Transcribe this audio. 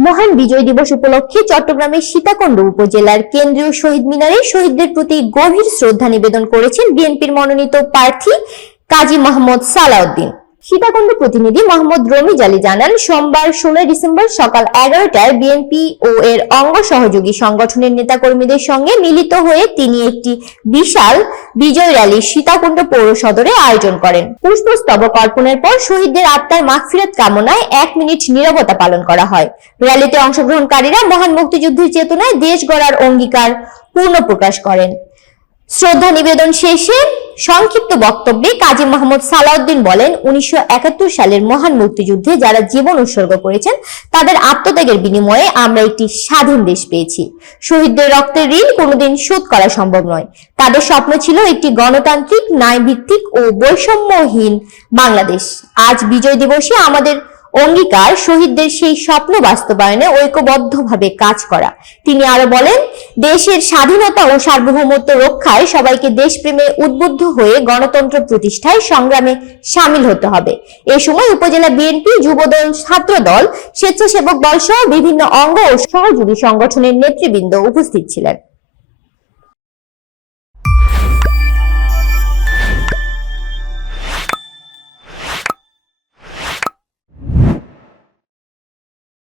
মহান বিজয় দিবস উপলক্ষে চট্টগ্রামের সীতাকুণ্ড উপজেলার কেন্দ্রীয় শহীদ মিনারে শহীদদের প্রতি গভীর শ্রদ্ধা নিবেদন করেছেন বিএনপির মনোনীত প্রার্থী কাজী মোহাম্মদ সালাউদ্দিন। সীতাকুণ্ড প্রতিনিধি মোহাম্মদ রমিজ আলী জানান, সোমবার ষোলোই ডিসেম্বর সকাল এগারোটায় বিএনপি ও এর অঙ্গ সহযোগী সংগঠনের নেতাকর্মীদের সঙ্গে মিলিত হয়ে তিনি একটি বিশাল বিজয় র্যালি সীতাকুণ্ড পৌর সদরে আয়োজন করেন। পুষ্পস্তবক অর্পণের পর শহীদদের আত্মার মাগফিরাত কামনায় এক মিনিট নীরবতা পালন করা হয়। র্যালিতে অংশগ্রহণকারীরা মহান মুক্তিযুদ্ধের চেতনায় দেশ গড়ার অঙ্গীকার পূর্ণ প্রকাশ করেন। শ্রদ্ধা নিবেদন শেষে সংক্ষিপ্ত বক্তব্যে কাজী মোহাম্মদ সালাউদ্দিন বলেন, উনিশশো একাত্তর সালের মহান মুক্তিযুদ্ধে যারা জীবন উৎসর্গ করেছেন, তাদের আত্মত্যাগের বিনিময়ে আমরা একটি স্বাধীন দেশ পেয়েছি। শহীদদের রক্তের ঋণ কোনোদিন শোধ করা সম্ভব নয়। তাদের স্বপ্ন ছিল একটি গণতান্ত্রিক, ন্যায়ভিত্তিক ও বৈষম্যহীন বাংলাদেশ। আজ বিজয় দিবসে আমাদের অঙ্গীকার শহীদদের সেই স্বপ্ন বাস্তবায়নে ঐক্যবদ্ধভাবে কাজ করা। তিনি আরও বলেন, দেশের স্বাধীনতা ও সার্বভৌমত্ব রক্ষায় সবাইকে দেশপ্রেমে উদ্বুদ্ধ হয়ে গণতন্ত্র প্রতিষ্ঠায় সংগ্রামে সামিল হতে হবে। এ সময় উপজেলা বিএনপি, যুবদল, ছাত্রদল, স্বেচ্ছাসেবক দল সহ বিভিন্ন অঙ্গ ও সহযোগী সংগঠনের নেতৃবৃন্দ উপস্থিত ছিলেন।